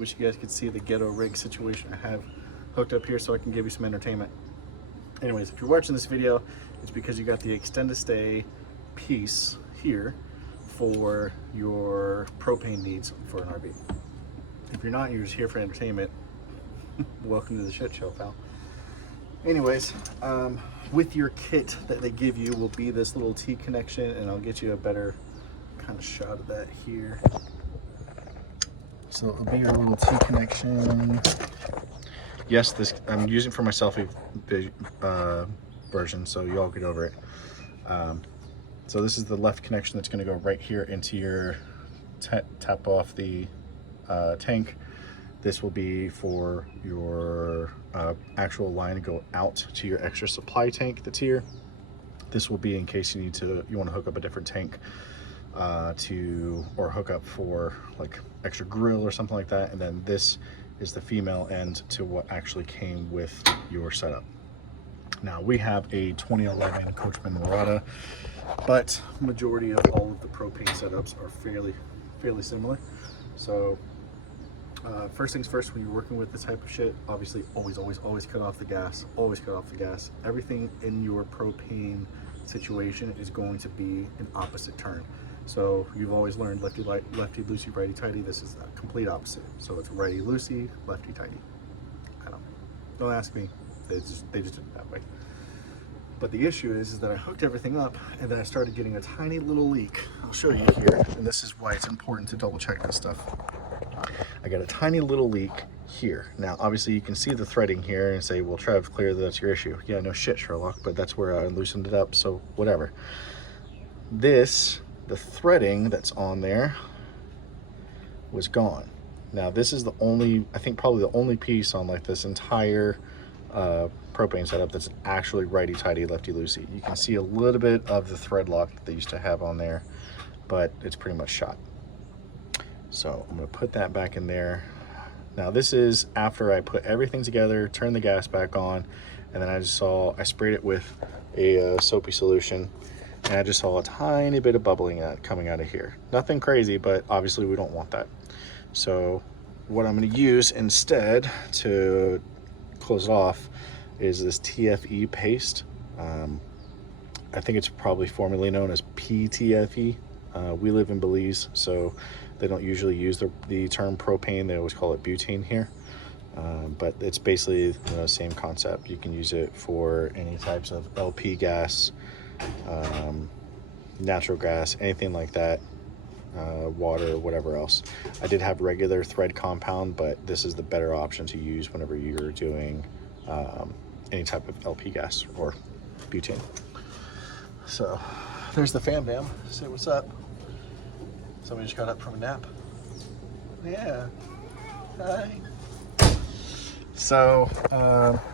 wish you guys could see the ghetto rig situation I have hooked up here so I can give you some entertainment. Anyways, if you're watching this video, it's because you got the extended stay piece here for your propane needs for an RV. If you're not, you're just here for entertainment. Welcome to the shit show, pal. Anyways, with your kit that they give you will be this little T connection, and I'll get you a better kind of shot of that here. So it'll be your little T connection. Yes, this I'm using for my selfie version, so you all get over it. So this is the left connection that's going to go right here into your tap off the tank. This will be for your actual line to go out to your extra supply tank that's here. This will be in case you want to hook up a different tank or hook up for like extra grill or something like that. And then this is the female end to what actually came with your setup. Now we have a 2011 Coachman Murata, but majority of all of the propane setups are fairly similar. So first things first, when you're working with this type of shit, obviously always cut off the gas. Always cut off the gas. Everything in your propane situation is going to be an opposite turn. So you've always learned lefty loosey, righty tighty. This is a complete opposite. So it's righty loosey, lefty tighty. Don't ask me. They just did it that way. But the issue is that I hooked everything up and then I started getting a tiny little leak. I'll show you here, and this is why it's important to double check this stuff. I got a tiny little leak here. Now, obviously you can see the threading here and say, well, Trev, clearly that's your issue. Yeah, no shit, Sherlock, but that's where I loosened it up, so whatever. The threading that's on there was gone. Now, this is the only, I think probably the only piece on like this entire propane setup that's actually righty-tighty, lefty-loosey. You can see a little bit of the thread lock that they used to have on there, but it's pretty much shot. So I'm going to put that back in there. Now this is after I put everything together, turned the gas back on, and then I sprayed it with a soapy solution, and I just saw a tiny bit of bubbling coming out of here. Nothing crazy, but obviously we don't want that. So what I'm going to use instead to close it off is this TFE paste. I think it's probably formerly known as PTFE. We live in Belize, so they don't usually use the term propane. They always call it butane here. But it's basically the same concept. You can use it for any types of LP gas, natural gas, anything like that, water, whatever else. I did have regular thread compound, but this is the better option to use whenever you're doing any type of LP gas or butane. So there's the fam bam. Say what's up. Somebody just got up from a nap. Yeah. Hi. So,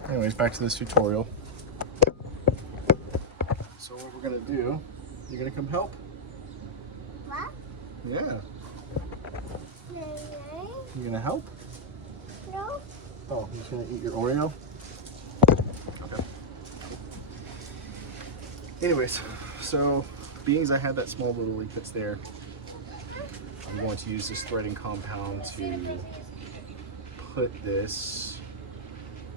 anyways, back to this tutorial. So what we're gonna do, you gonna come help? What? Yeah. No. You gonna help? No. Oh, you're just gonna eat your Oreo? Okay. Anyways, so being as I had that small little leak that's there, I'm going to use this threading compound to put this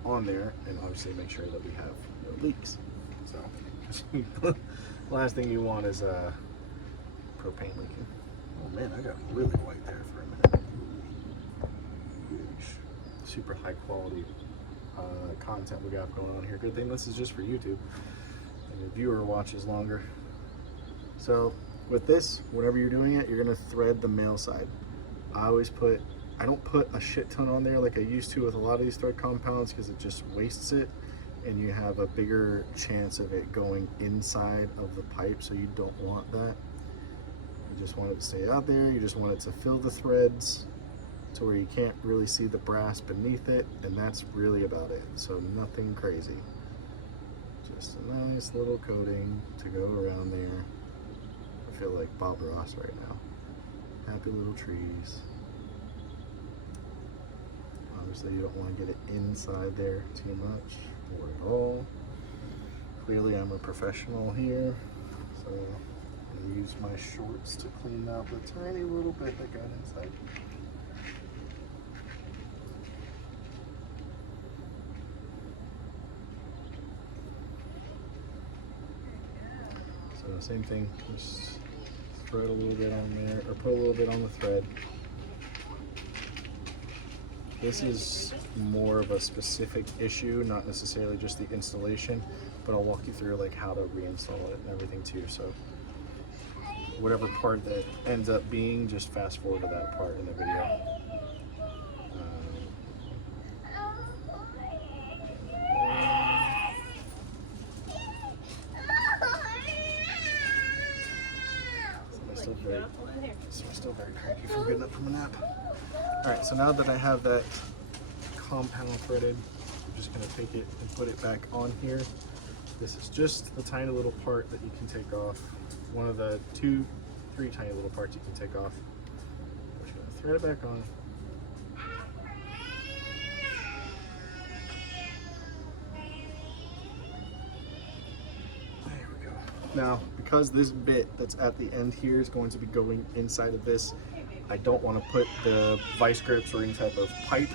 on there and obviously make sure that we have no leaks. So, last thing you want is propane leaking. Oh man, I got really white there for a minute. Super high quality content we got going on here. Good thing this is just for YouTube and the viewer watches longer. So with this, whenever you're doing it, you're gonna thread the male side. I don't put a shit ton on there like I used to with a lot of these thread compounds because it just wastes it and you have a bigger chance of it going inside of the pipe, so you don't want that. You just want it to stay out there. You just want it to fill the threads to where you can't really see the brass beneath it, and that's really about it. So nothing crazy. Just a nice little coating to go around there. I feel like Bob Ross right now. Happy little trees. Obviously you don't want to get it inside there too much or at all. Clearly I'm a professional here, so I'm going to use my shorts to clean out the tiny little bit that got inside. Same thing, just thread a little bit on there, or put a little bit on the thread. This is more of a specific issue, not necessarily just the installation, but I'll walk you through like how to reinstall it and everything too. So whatever part that ends up being, just fast forward to that part in the video. Still very cranky from getting up from a nap. All right, so now that I have that compound threaded, I'm just gonna take it and put it back on here. This is just the tiny little part that you can take off. One of the three tiny little parts you can take off. I'm just gonna thread it back on. Now, because this bit that's at the end here is going to be going inside of this, I don't want to put the vice grips or any type of pipe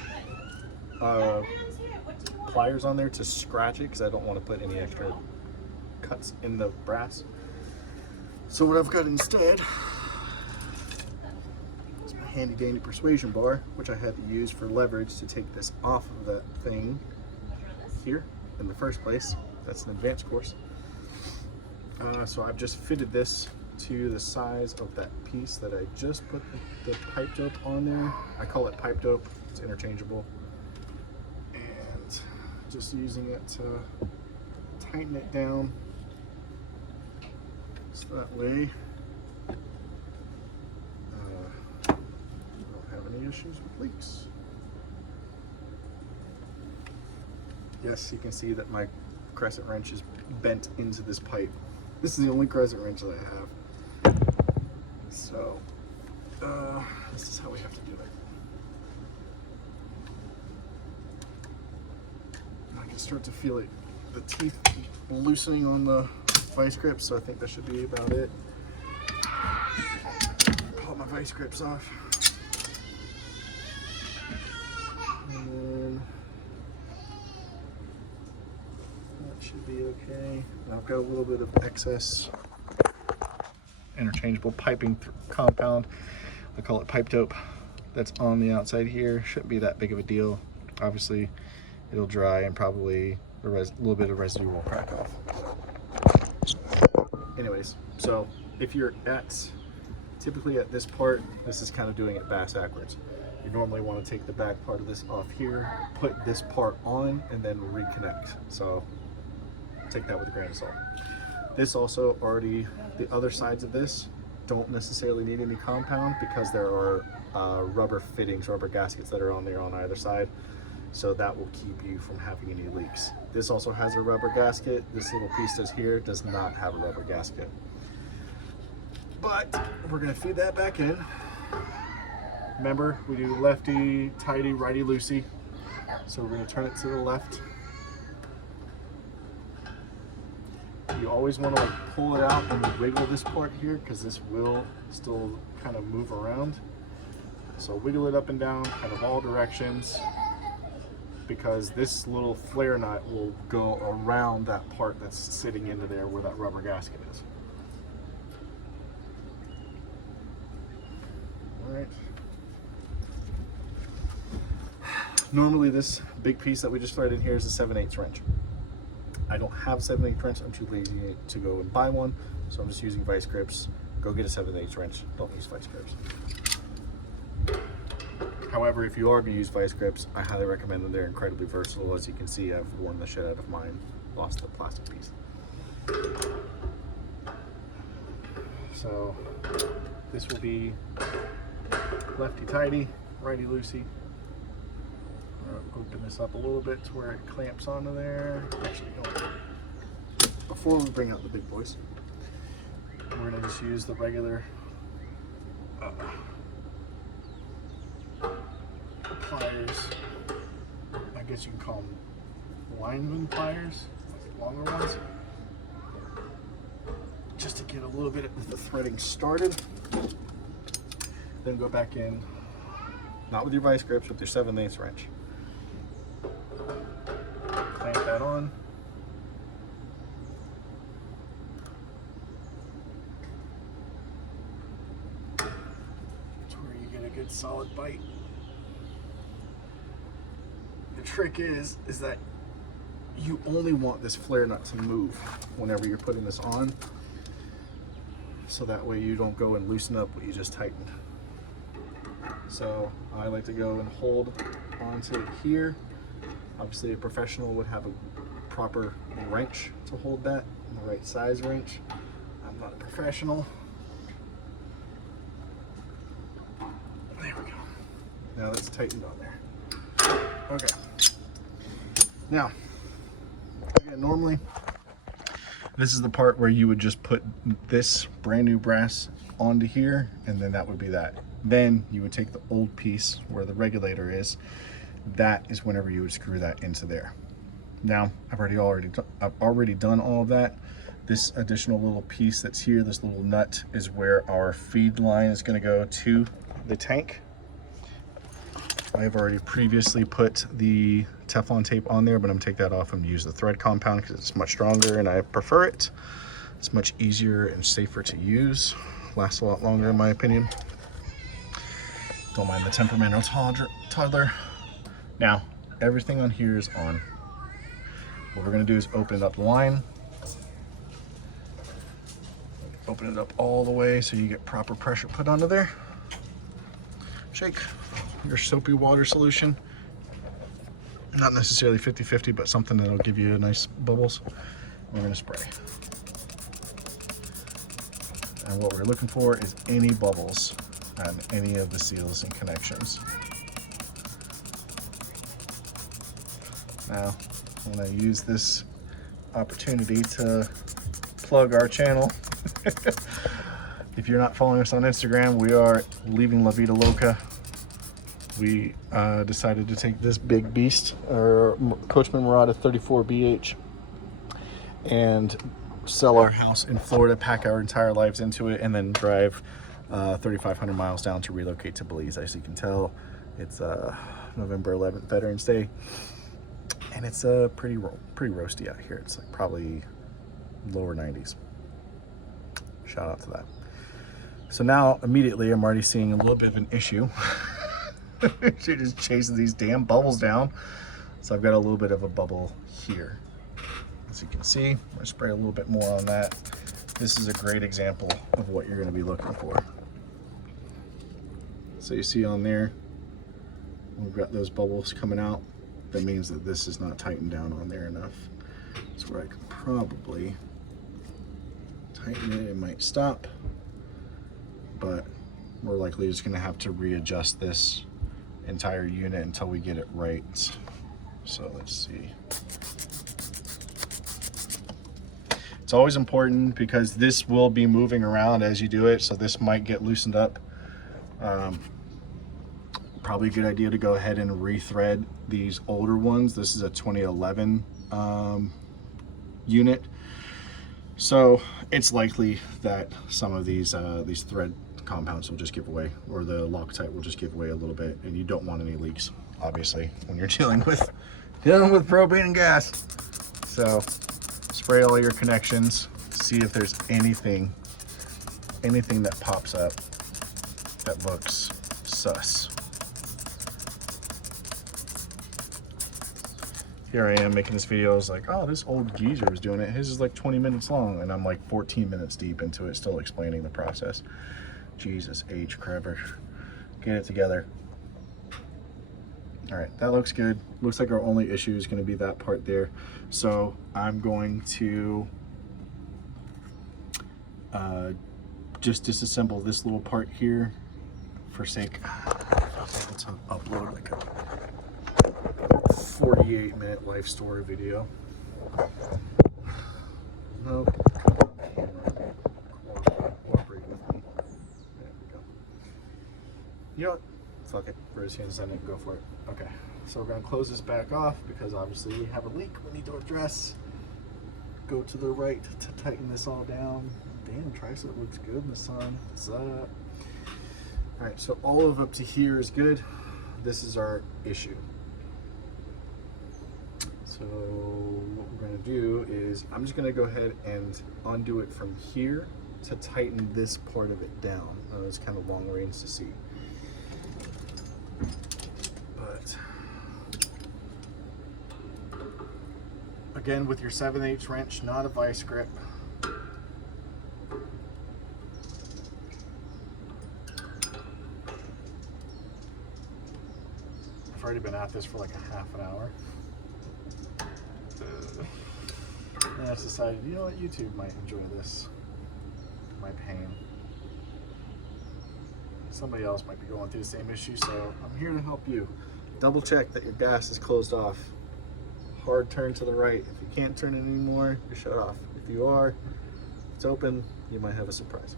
pliers on there to scratch it, because I don't want to put any extra cuts in the brass. So what I've got instead is my handy dandy persuasion bar, which I had to use for leverage to take this off of that thing here in the first place. That's an advanced course. So I've just fitted this to the size of that piece that I just put the pipe dope on there. I call it pipe dope, it's interchangeable. And just using it to tighten it down so that way I don't have any issues with leaks. Yes, you can see that my crescent wrench is bent into this pipe. This is the only crescent wrench that I have. So, this is how we have to do it. I can start to feel it, the teeth loosening on the vice grips, so I think that should be about it. Pull my vice grips off. And then should be okay. Now I've got a little bit of excess interchangeable piping compound. I call it pipe dope. That's on the outside here. Shouldn't be that big of a deal. Obviously, it'll dry and probably a little bit of residue will crack off. Anyways, so if you're typically at this part, this is kind of doing it bass backwards. You normally want to take the back part of this off here, put this part on, and then reconnect. So take that with a grain of salt. This also already, the other sides of this don't necessarily need any compound because there are rubber fittings, rubber gaskets that are on there on either side. So that will keep you from having any leaks. This also has a rubber gasket. This little piece that's here does not have a rubber gasket. But we're gonna feed that back in. Remember, we do lefty, tighty, righty, loosey. So we're gonna turn it to the left. You always want to like pull it out and wiggle this part here because this will still kind of move around. So wiggle it up and down, kind of all directions, because this little flare nut will go around that part that's sitting into there where that rubber gasket is. All right. Normally this big piece that we just threaded in here is a 7/8 wrench. I don't have a 7/8 wrench. I'm too lazy to go and buy one, so I'm just using vice grips. Go get a 7/8 wrench. Don't use vice grips. However, if you are going to use vice grips, I highly recommend them. They're incredibly versatile. As you can see, I've worn the shit out of mine. Lost the plastic piece. So this will be lefty tighty, righty loosey. Open this up a little bit to where it clamps onto there. Actually, before we bring out the big boys, we're going to just use the regular pliers. I guess you can call them lineman pliers, like longer ones, just to get a little bit of the threading started. Then go back in, not with your vice grips, with your 7/8 wrench. Clamp that on. solid bite. The trick is that you only want this flare nut to move whenever you're putting this on, so that way you don't go and loosen up what you just tightened. So I like to go and hold onto it here. Obviously a professional would have a proper wrench to hold that, the right size wrench. I'm not a professional. There we go. Now that's tightened on there. Okay. Now, again, normally this is the part where you would just put this brand new brass onto here, and then that would be that. Then you would take the old piece where the regulator is. That is whenever you would screw that into there. Now, I've already done all of that. This additional little piece that's here, this little nut, is where our feed line is going to go to the tank. I've already previously put the Teflon tape on there, but I'm going to take that off and use the thread compound because it's much stronger and I prefer it. It's much easier and safer to use. Lasts a lot longer in my opinion. Don't mind the temperamental toddler. Now, everything on here is on. What we're going to do is open up the line. Open it up all the way so you get proper pressure put onto there. Shake your soapy water solution. Not necessarily 50-50, but something that'll give you nice bubbles. We're going to spray. And what we're looking for is any bubbles on any of the seals and connections. Now, I'm going to use this opportunity to plug our channel. If you're not following us on Instagram, we are Leaving La Vida Loca. We decided to take this big beast, our Coachman Murata 34BH, and sell our house in Florida, pack our entire lives into it, and then drive 3,500 miles down to relocate to Belize. As you can tell, it's November 11th, Veterans Day, and it's pretty roasty out here. It's like probably lower 90s. Shout out to that. So now immediately I'm already seeing a little bit of an issue. She just chasing these damn bubbles down. So I've got a little bit of a bubble here. As you can see, I'm gonna spray a little bit more on that. This is a great example of what you're gonna be looking for. So you see on there, we've got those bubbles coming out. That means that this is not tightened down on there enough. That's where I could probably tighten it. It might stop, but we're likely just gonna have to readjust this entire unit until we get it right. So let's see. It's always important because this will be moving around as you do it, so this might get loosened up. Probably a good idea to go ahead and rethread these older ones. This is a 2011 unit, so it's likely that some of these thread compounds will just give away, or the Loctite will just give away a little bit, and you don't want any leaks, obviously, when you're dealing with propane and gas. So spray all your connections, see if there's anything that pops up that looks sus. Here I am making this video. I was like, oh, this old geezer was doing it. His is like 20 minutes long, and I'm like 14 minutes deep into it, still explaining the process. Jesus H. Crabber. Get it together. All right, that looks good. Looks like our only issue is going to be that part there. So I'm going to just disassemble this little part here for sake. Let's upload like a 48-minute life story video. No. You know what? Fuck it. We're just gonna send it and go for it. Okay. So we're gonna close this back off because obviously we have a leak we need to address. Go to the right to tighten this all down. Damn, tricep looks good in the sun. What's up? Alright, so all of up to here is good. This is our issue. So what we're gonna do is I'm just gonna go ahead and undo it from here to tighten this part of it down. It's kind of long range to see. Again, with your 7/8 wrench, not a vice grip. I've already been at this for like a half an hour. And I decided, you know what, YouTube might enjoy this. My pain. Somebody else might be going through the same issue, so I'm here to help you. Double check that your gas is closed off. Hard turn to the right. If you can't turn it anymore, you're shut off. If you are, it's open, you might have a surprise.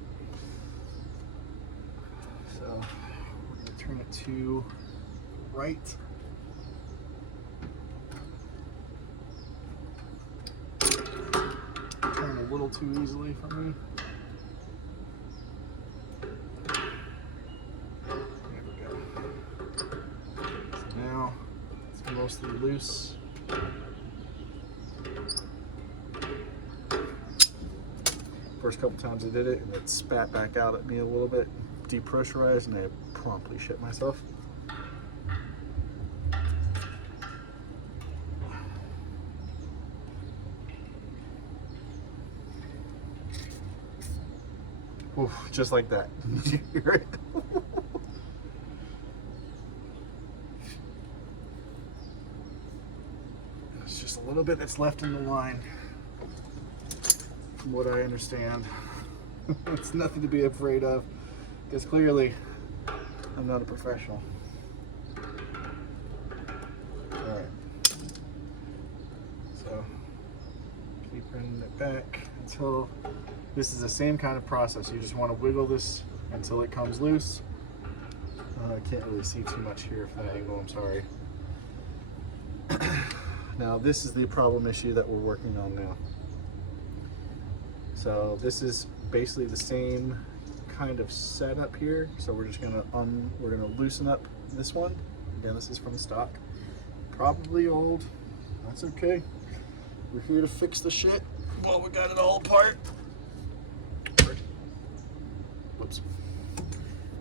So we're gonna turn it to right. Turn a little too easily for me. There we go. So now it's mostly loose. First couple times I did it, and it spat back out at me a little bit, depressurized, and I promptly shit myself. Oof, just like that. Did you hear it? It's just a little bit that's left in the line. From what I understand. It's nothing to be afraid of, because clearly I'm not a professional. Alright. So keep bringing it back until this is the same kind of process. You just want to wiggle this until it comes loose. I can't really see too much here from that angle, I'm sorry. Now this is the problem issue that we're working on now. So this is basically the same kind of setup here. So we're just gonna loosen up this one. Again, this is from stock. Probably old. That's okay. We're here to fix the shit. Well, we got it all apart. Whoops.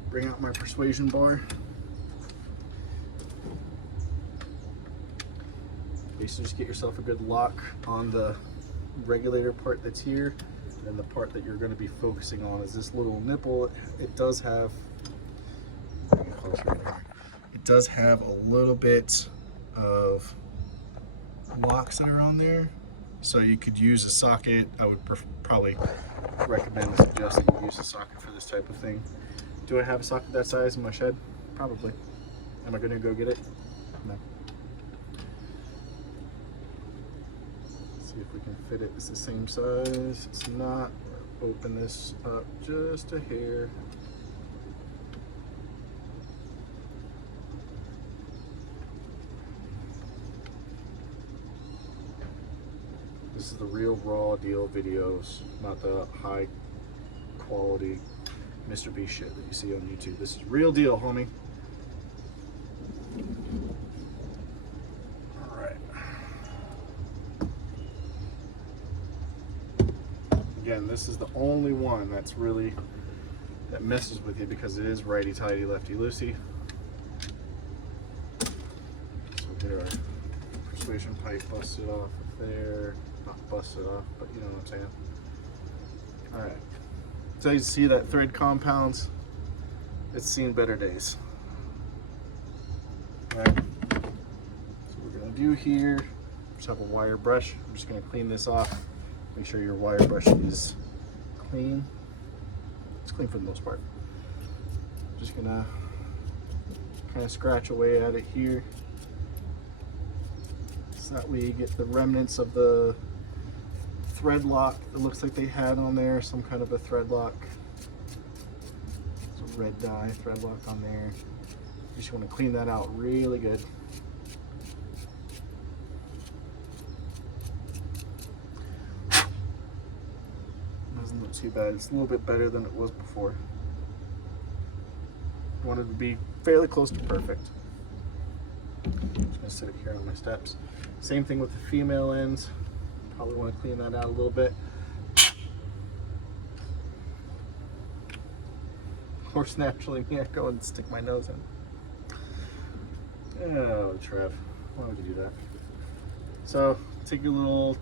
Bring out my persuasion bar. Basically, just get yourself a good lock on the regulator part that's here. And the part that you're going to be focusing on is this little nipple. It does have a little bit of locks that are on there, so you could use a socket. I would probably recommend and suggest that you use a socket for this type of thing. Do I have a socket that size in my shed? Probably. Am I going to go get it? No. See if we can fit it. It's the same size. It's not. Open this up just a hair. This is the real raw deal videos, not the high quality Mr. Beast shit that you see on YouTube. This is real deal, homie. Again, this is the only one that messes with you, because it is righty tighty, lefty loosey. So we'll get our persuasion pipe busted off there. Not busted off, but you know what I'm saying. Alright. So you see that thread compounds, it's seen better days. Alright. So what we're gonna do here, just have a wire brush. I'm just gonna clean this off. Make sure your wire brush is clean. It's clean for the most part. Just gonna kind of scratch away at it here. So that way you get the remnants of the thread lock. It looks like they had on there some kind of a thread lock. It's a red dye thread lock on there. You just want to clean that out really good. Doesn't look too bad. It's a little bit better than it was before. Wanted to be fairly close to perfect. Just gonna sit it here on my steps. Same thing with the female ends. Probably want to clean that out a little bit. Of course, naturally, me, I go and stick my nose in. Oh, Trev, why would you do that? So take your little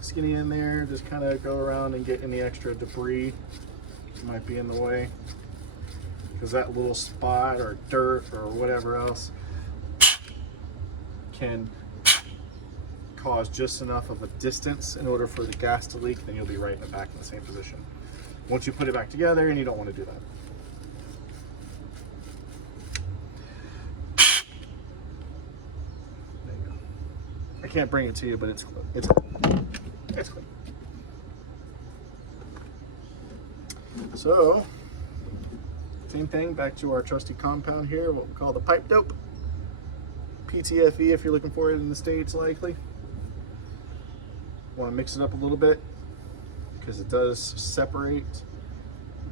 skinny in there, just kind of go around and get any extra debris that might be in the way. Because that little spot or dirt or whatever else can cause just enough of a distance in order for the gas to leak, then you'll be right back in the same position. Once you put it back together, and you don't want to do that. There you go. I can't bring it to you, but it's clean. It's clean. So, same thing, back to our trusty compound here, what we call the pipe dope. PTFE if you're looking for it in the States, likely. Want to mix it up a little bit because it does separate,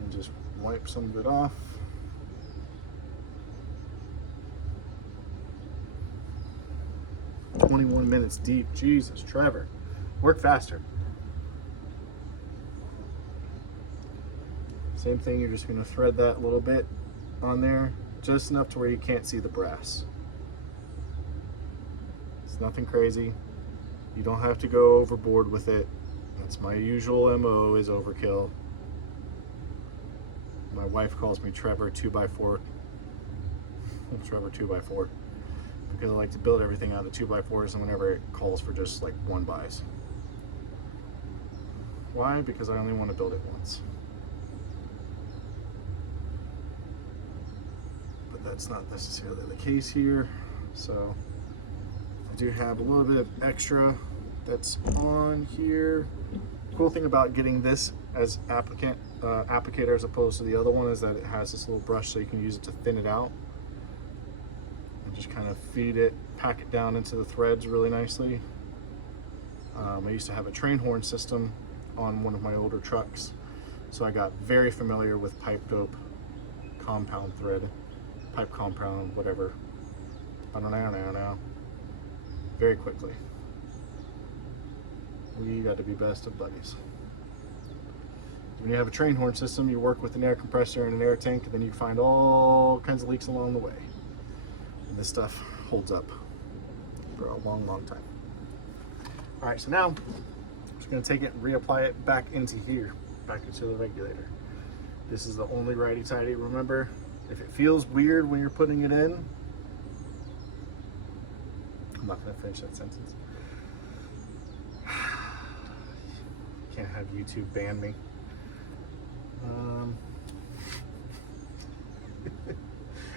and just wipe some of it off. "21 minutes deep." Jesus, Trevor, work faster. Same thing, you're just going to thread that a little bit on there, just enough to where you can't see the brass. It's nothing crazy. You don't have to go overboard with it. That's my usual MO, is overkill. My wife calls me Trevor 2x4. Trevor 2x4. Because I like to build everything out of 2x4s, and whenever it calls for just like 1x. Why? Because I only want to build it once. But that's not necessarily the case here. So I do have a little bit of extra that's on here. Cool thing about getting this as applicator as opposed to the other one is that it has this little brush, so you can use it to thin it out and just kind of feed it, pack it down into the threads really nicely. I used to have a train horn system on one of my older trucks, so I got very familiar with pipe dope compound thread, pipe compound, whatever. I don't know now. Very quickly. We got to be best of buddies. When you have a train horn system, you work with an air compressor and an air tank, and then you find all kinds of leaks along the way. And this stuff holds up for a long, long time. All right, so now I'm just going to take it and reapply it back into here, back into the regulator. This is the only righty-tighty. Remember, if it feels weird when you're putting it in, I'm not going to finish that sentence. Can't have YouTube ban me.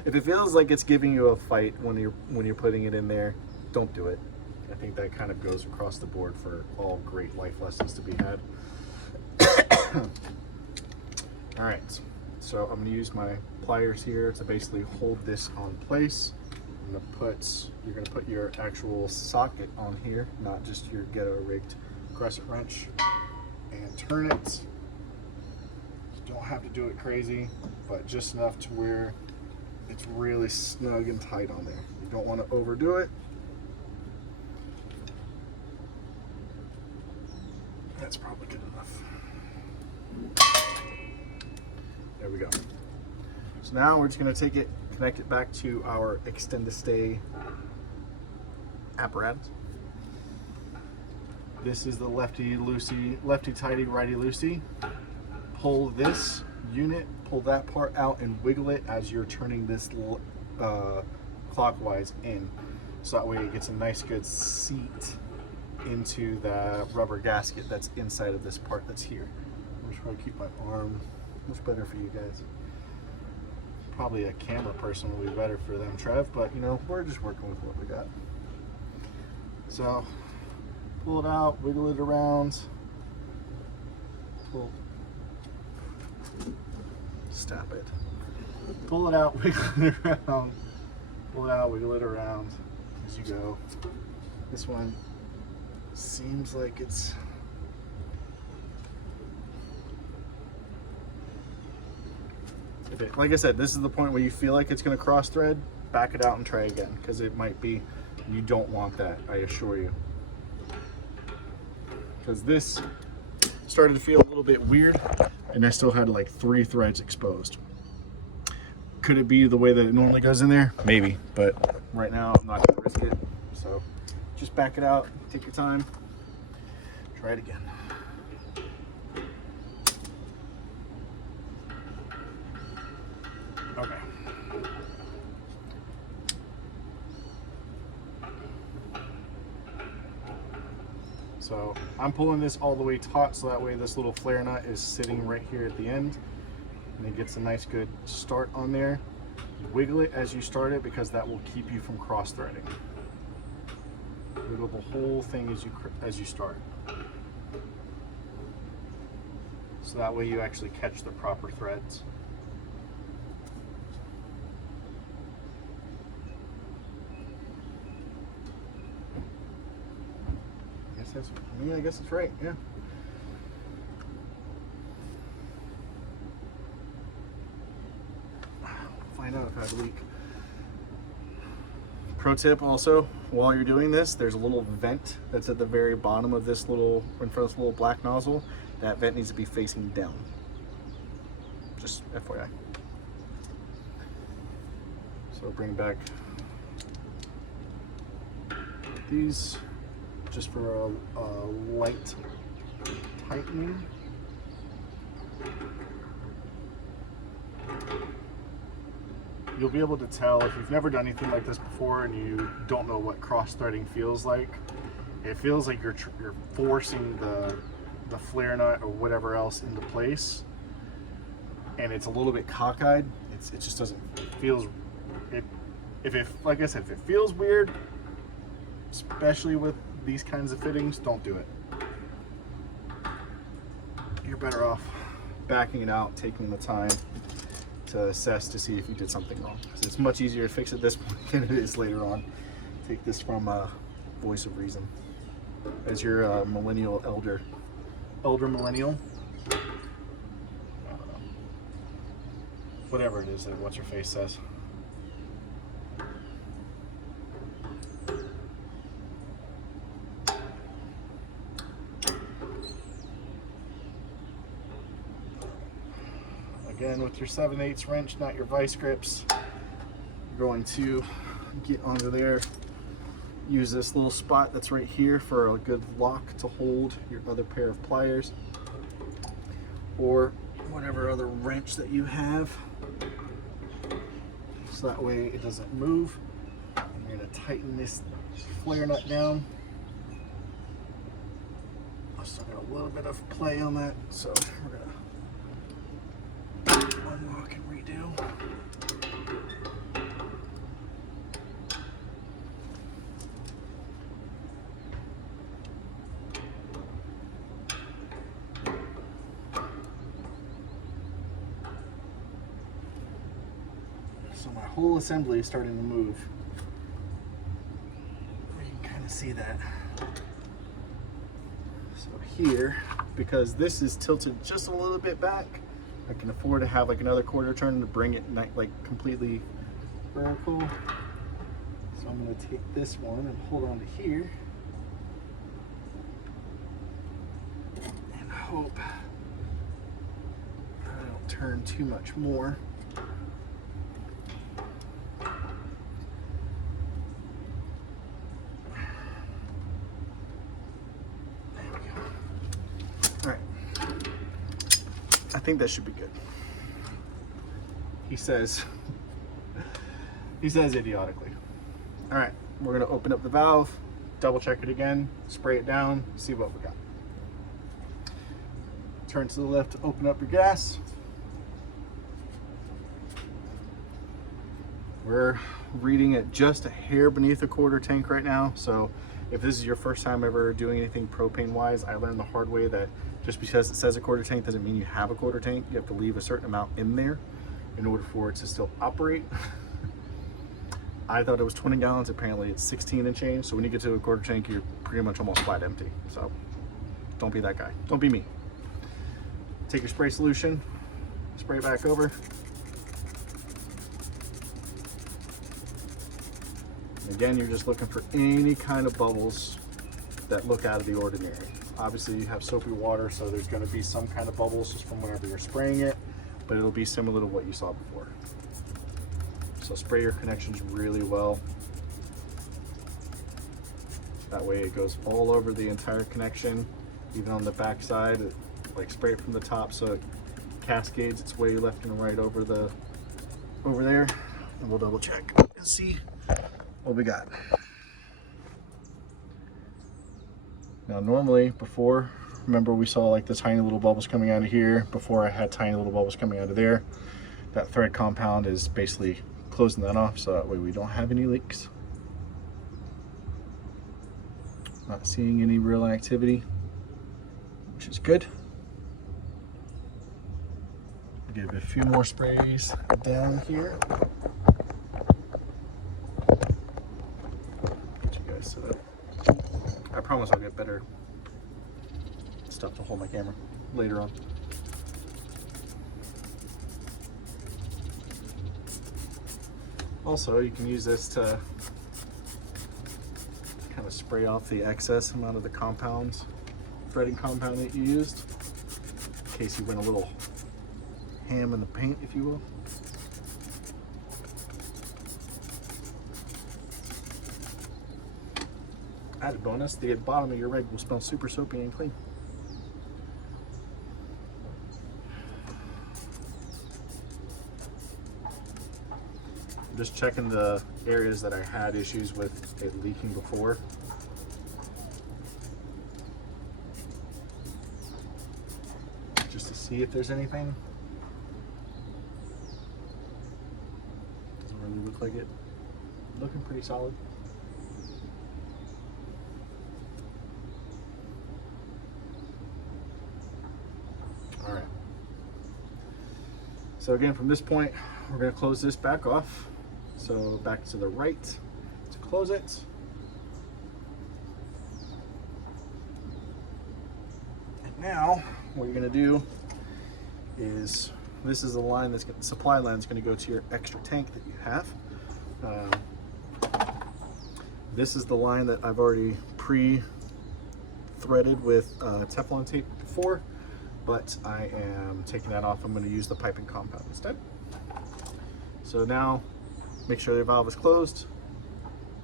If it feels like it's giving you a fight when you're putting it in there, don't do it. I think that kind of goes across the board for all great life lessons to be had. All right, so I'm going to use my pliers here to basically hold this on place. You're going to put your actual socket on here, not just your ghetto rigged crescent wrench, and turn it. You don't have to do it crazy, but just enough to where it's really snug and tight on there. You don't want to overdo it. That's probably good enough. There we go. So now we're just going to take it, connect it back to our extend to stay apparatus. This is the lefty tighty, righty loosey. Pull this unit, pull that part out, and wiggle it as you're turning this clockwise in. So that way it gets a nice good seat into the rubber gasket that's inside of this part that's here. I'm just trying to keep my arm much better for you guys. Probably a camera person will be better for them, Trev, but you know, we're just working with what we got. So pull it out, wiggle it around, stop it. Pull it out, wiggle it around, pull it out, wiggle it around as you go. This one seems like it's like I said, this is the point where you feel like it's going to cross thread, back it out and try again, because it might be, you don't want that, I assure you. Because this started to feel a little bit weird, and I still had like 3 threads exposed. Could it be the way that it normally goes in there? Maybe, but right now I'm not going to risk it. So just back it out, take your time, try it again. Okay. So I'm pulling this all the way taut so that way this little flare nut is sitting right here at the end and it gets a nice good start on there. Wiggle it as you start it because that will keep you from cross threading. Wiggle the whole thing as you start. So that way you actually catch the proper threads. I guess it's right, yeah. Find out if I have a leak. Pro tip also, while you're doing this, there's a little vent that's at the very bottom of this little, in front of this little black nozzle. That vent needs to be facing down. Just FYI. So bring back these just for a light tightening. You'll be able to tell if you've never done anything like this before and you don't know what cross threading feels like. It feels like you're forcing the flare nut or whatever else into place, and it's a little bit cockeyed. It just doesn't, it feels, like I said, if it feels weird, especially with these kinds of fittings, don't do it. You're better off backing it out, taking the time to assess to see if you did something wrong. So it's much easier to fix at this point than it is later on. Take this from Voice of Reason. As your millennial elder millennial. Whatever it is that what's her face says. Again, with your 7/8 wrench, not your vice grips, you're going to get onto there. Use this little spot that's right here for a good lock to hold your other pair of pliers, or whatever other wrench that you have, so that way it doesn't move. And you're going to tighten this flare nut down. I still got a little bit of play on that, so we're going to unlock and redo. So my whole assembly is starting to move. You can kind of see that. So here, because this is tilted just a little bit back, I can afford to have like another quarter turn to bring it like completely vertical. So I'm going to take this one and hold on to here and hope I don't turn too much more. There we go. All right. I think that should be good. He says idiotically. All right, we're gonna open up the valve, double check it again, spray it down, see what we got. Turn to the left to open up your gas. We're reading at just a hair beneath a quarter tank right now. So if this is your first time ever doing anything propane wise, I learned the hard way that just because it says a quarter tank doesn't mean you have a quarter tank. You have to leave a certain amount in there in order for it to still operate. I thought it was 20 gallons, apparently it's 16 and change. So when you get to a quarter tank, you're pretty much almost flat empty. So don't be that guy, don't be me. Take your spray solution, spray it back over. Again, you're just looking for any kind of bubbles that look out of the ordinary. Obviously you have soapy water, so there's going to be some kind of bubbles just from whenever you're spraying it, but it'll be similar to what you saw before. So spray your connections really well. That way it goes all over the entire connection. even on the back side, like spray it from the top so it cascades its way left and right over there, and we'll double check and see what we got. Now normally before, remember we saw like the tiny little bubbles coming out of here. Before I had tiny little bubbles coming out of there. That thread compound is basically closing that off so that way we don't have any leaks. Not seeing any real activity, which is good. Give it a few more sprays down here. Get you guys set up. I promise I'll get better stuff to hold my camera later on. Also, you can use this to kind of spray off the excess amount of the threading compound that you used, in case you went a little ham in the paint, if you will. Added bonus, the bottom of your rig will smell super soapy and clean. I'm just checking the areas that I had issues with it leaking before. Just to see if there's anything. Doesn't really look like it. Looking pretty solid. All right. So again, from this point, we're going to close this back off. So back to the right to close it. And now what you're going to do is, this is the line that's the supply line is going to go to your extra tank that you have. This is the line that I've already pre-threaded with Teflon tape before, but I am taking that off. I'm going to use the piping compound instead. So now make sure the valve is closed,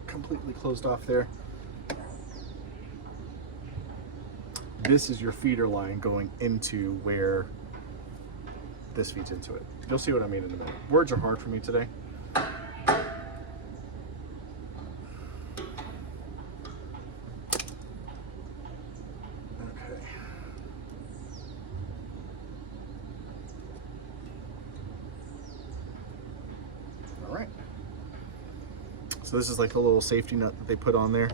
completely closed off there. This is your feeder line going into where this feeds into it. You'll see what I mean in a minute. Words are hard for me today. Okay. All right. So this is like a little safety nut that they put on there.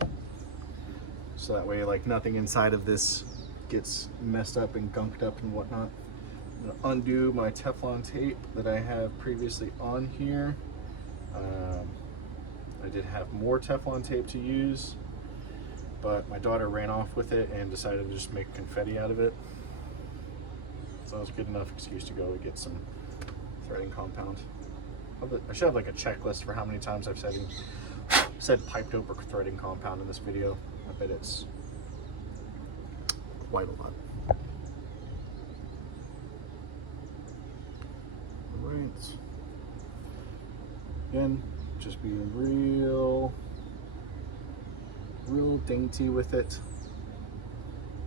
So that way, like, nothing inside of this gets messed up and gunked up and whatnot. I'm gonna undo my Teflon tape that I have previously on here. I did have more Teflon tape to use, but my daughter ran off with it and decided to just make confetti out of it. So it was a good enough excuse to go and get some threading compound. I should have like a checklist for how many times I've said piped over threading compound in this video. I bet it's quite a lot. Alright. Again, just being real dainty with it.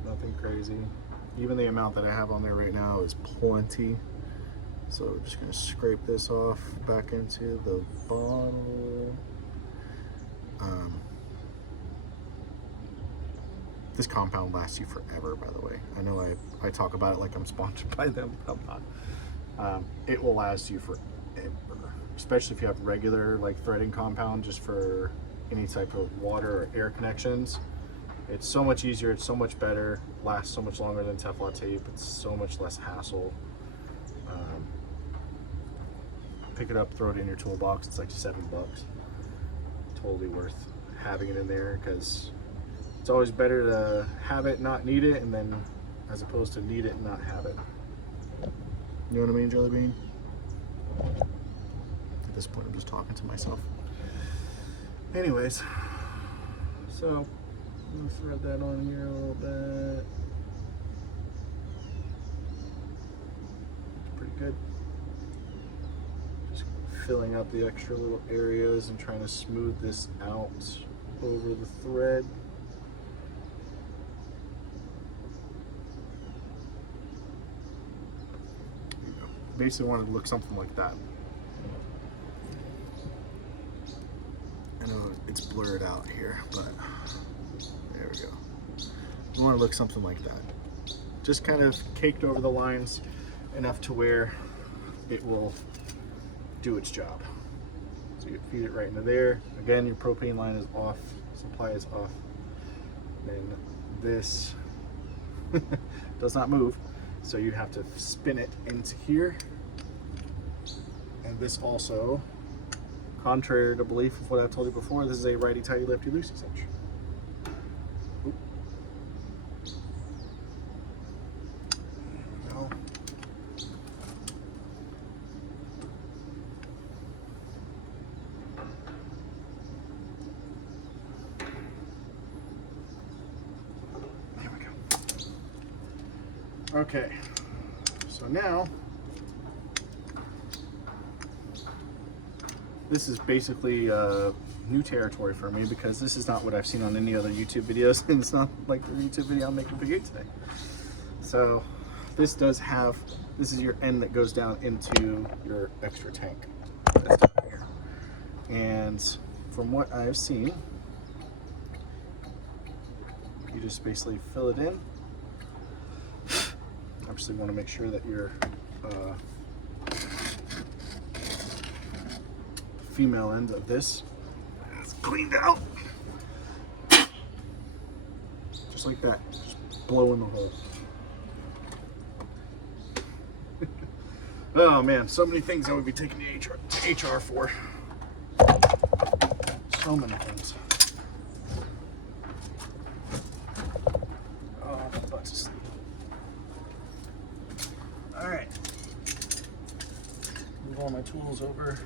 Nothing crazy. Even the amount that I have on there right now is plenty. So we're just going to scrape this off back into the bottle. This compound lasts you forever, by the way. I know I talk about it like I'm sponsored by them, but I'm not. It will last you forever, especially if you have regular like threading compound just for any type of water or air connections. It's so much easier, it's so much better, lasts so much longer than Teflon tape, it's so much less hassle. Pick it up, throw it in your toolbox, it's like $7. Totally worth having it in there, because it's always better to have it, not need it, and then as opposed to need it and not have it. You know what I mean, Jelly Bean? At this point, I'm just talking to myself. Anyways, so I'm gonna thread that on here a little bit. It's pretty good. Just filling up the extra little areas and trying to smooth this out over the thread. basically want it to look something like that. I know it's blurred out here, but there we go. You want to look something like that. Just kind of caked over the lines enough to where it will do its job. So you feed it right into there. Again, your propane line is off, supply is off. Then this does not move, so you have to spin it into here. And this also, contrary to belief of what I've told you before, this is a righty-tighty, lefty-loosey cinch. Oop. No. There we go. Okay, so now this is basically new territory for me because this is not what I've seen on any other YouTube videos, and it's not like the YouTube video I'm making for you today. So this does have, this is your end that goes down into your extra tank that's down here. And from what I've seen, you just basically fill it in. Obviously want to make sure that your female end of this is cleaned out. Just like that. Just blow in the hole. Oh man, so many things I would be taking to HR for. So many things. Oh, I'm about to sleep. Alright. Move all my tools over.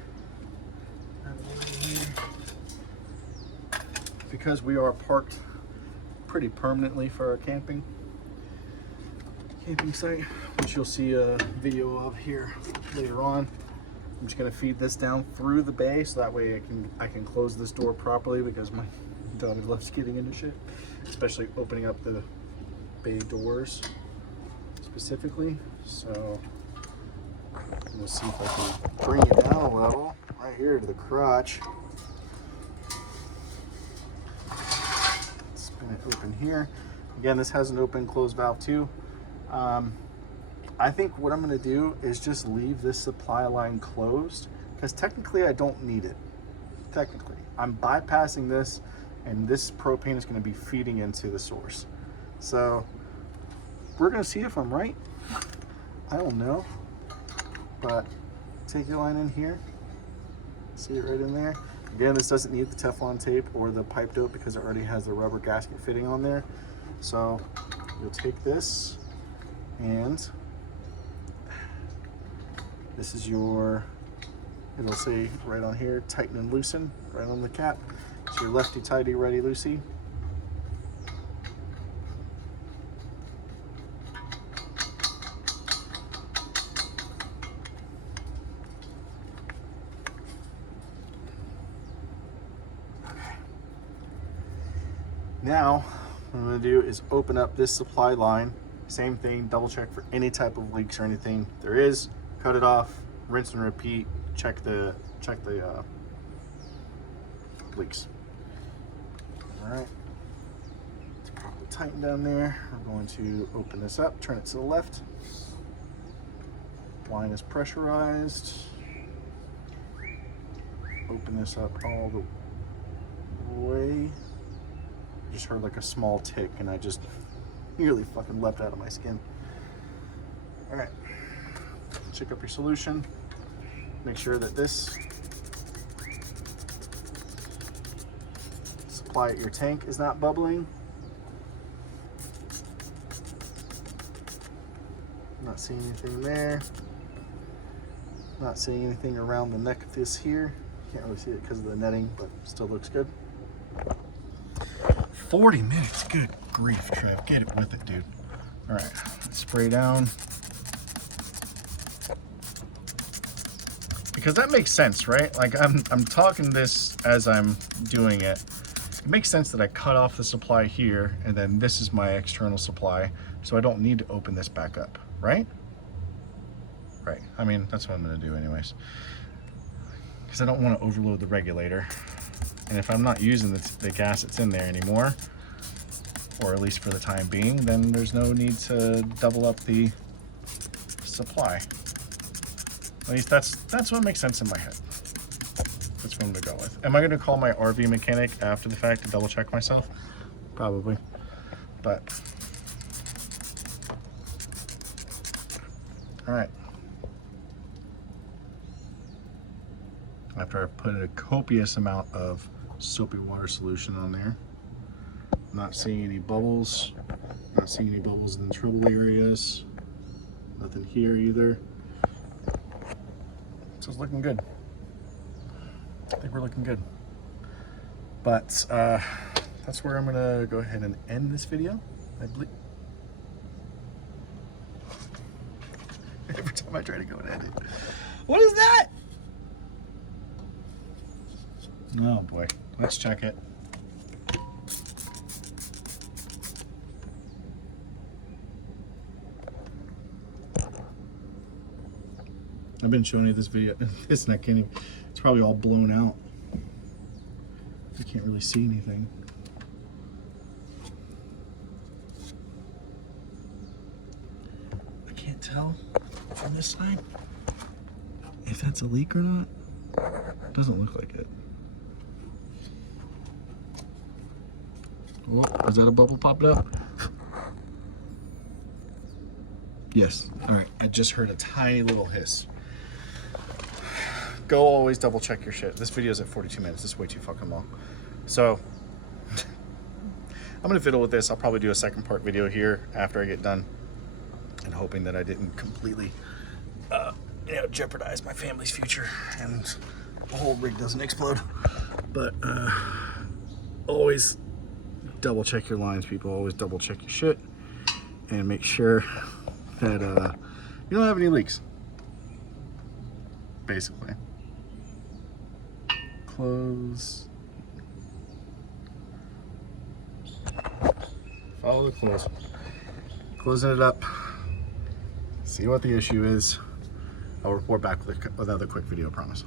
Because we are parked pretty permanently for our camping site, which you'll see a video of here later on. I'm just going to feed this down through the bay so that way I can close this door properly, because my daughter loves getting into shit, especially opening up the bay doors specifically. So we'll see if I can bring it down a level right here to the crotch. Spin it open here. Again, this has an open close valve too. I think what I'm going to do is just leave this supply line closed, because technically I don't need it. Technically, I'm bypassing this, and this propane is going to be feeding into the source. So we're going to see if I'm right. I don't know, but take your line in here. See it right in there. Again, this doesn't need the Teflon tape or the pipe dope because it already has the rubber gasket fitting on there. So you'll take this, and this is your, it'll say right on here, tighten and loosen, right on the cap. It's your lefty tighty, righty loosey. Now, what I'm going to do is open up this supply line. Same thing, double check for any type of leaks or anything there is. Cut it off, rinse and repeat. Check the leaks. All right, it's probably tighten down there. We're going to open this up, turn it to the left. Line is pressurized. Open this up all the way. Just heard like a small tick, and I just nearly fucking leapt out of my skin. All right, check up your solution. Make sure that this supply at your tank is not bubbling. Not seeing anything there. Not seeing anything around the neck of this here. Can't really see it because of the netting, but still looks good. 40 minutes, good grief, Trev. Get it with it, dude. All right, spray down. Because that makes sense, right? Like I'm talking this as I'm doing it. It makes sense that I cut off the supply here, and then this is my external supply, so I don't need to open this back up, right? Right. I mean, that's what I'm going to do anyways. Because I don't want to overload the regulator. And if I'm not using the gas that's in there anymore, or at least for the time being, then there's no need to double up the supply. At least that's what makes sense in my head. That's what I'm going to go with. Am I going to call my RV mechanic after the fact to double check myself? Probably. But, all right. After I've put a copious amount of soapy water solution on there, not seeing any bubbles, not seeing any bubbles in the trouble areas, nothing here either. So it's looking good. I think we're looking good. But that's where I'm gonna go ahead and end this video, I believe. Every time I try to go and edit. What is that? Oh boy, let's check it. I've been showing you this video, it's not kidding. It's probably all blown out. You can't really see anything. I can't tell from this side if that's a leak or not. Doesn't look like it. Oh, is that a bubble popped up? Yes. All right. I just heard a tiny little hiss. Go always double check your shit. This video is at 42 minutes. This is way too fucking long. So I'm gonna fiddle with this. I'll probably do a second part video here after I get done, and hoping that I didn't completely jeopardize my family's future and the whole rig doesn't explode. But always double check your lines, people. Always double check your shit and make sure that you don't have any leaks, basically. Close. Follow the close. Closing it up. See what the issue is. I'll report back with another quick video, I promise.